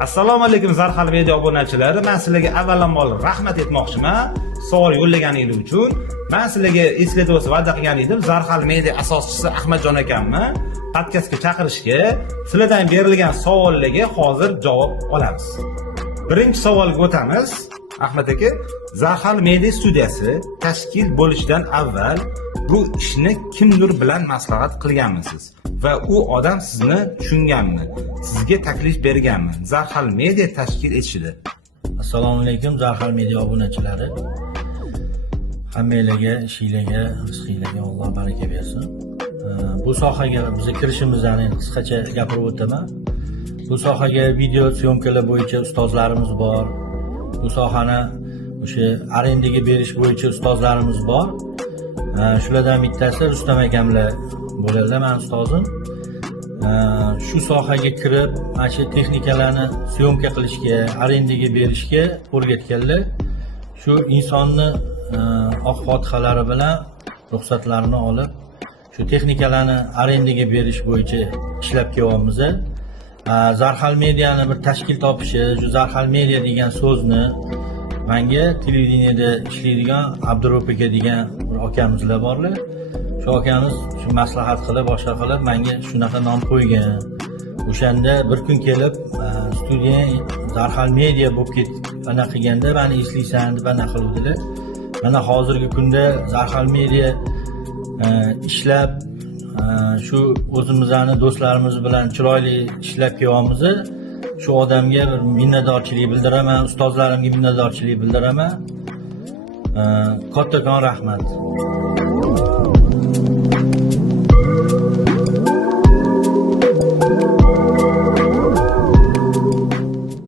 Assalomu alaykum Zarhal Media obunachilari. Men sizlarga avvalambor rahmat etmoqchiman. Savol yo'llaganingiz uchun. Men sizlarga eslatib o'tib va'da qilgan edim. Zarhal Media asoschisi Ahmadjon akamni podkastga chaqirishga, sizlardan berilgan savollarga hozir javob olamiz. Birinchi savolga o'tamiz. Ahmad aka, Zarhal Media studiyasi tashkil bo'lishidan avval bu ishni kimdir bilan maslahat qilganmisiz va u odam sizni tushunganmi? Sizga taklif berganmi? Zarhal Media tashkil etishida. Assalomu alaykum Zarhal Media obunachilari. Hammalarga, ishinglarga, rizqinglarga Alloh baraka bersin. Bu sohaga biz kirishimizdan qisqacha gapirib o'taman. Bu sohaga video syomkalar bo'yicha ustozlarimiz bor. Bu sohani o'sha arendaga berish bo'yicha ustozlarimiz bor. Shulardan bittasi Rustam akamlar bo'ladi, men ustozim. Shu sohaga kirib, mana shu texnikalarni syomka qilishga, arendaga berishga o'rgatganlar. Shu insonni oq fotihalari bilan ruxsatlarini olib, shu texnikalarni arendaga berish bo'yicha ishlab kelyapmiz. Zarhal Media'ni bir tashkil topishi, shu Zarhal Media degan so'zni menga televideniyada ishlaydigan Abduro'p aka degan bir akamizlar borlar. Shu akamiz shu maslahat qilib, boshqa qilib menga shunaqa nom qo'ygan. O'shanda bir kun kelib, studiya Zarhal Media bo'lib ketib, ana qilganda meni eslaysan deb ana qiluvdilar. Mana hozirgi kunda Zarhal Media ishlab shu o'zimizning do'stlarimiz bilan chiroyli ishlab kelyapmiz. Shu odamga bir minnatdorchilik bildiraman, ustozlarimga minnatdorchilik bildiraman. Kattakon rahmat.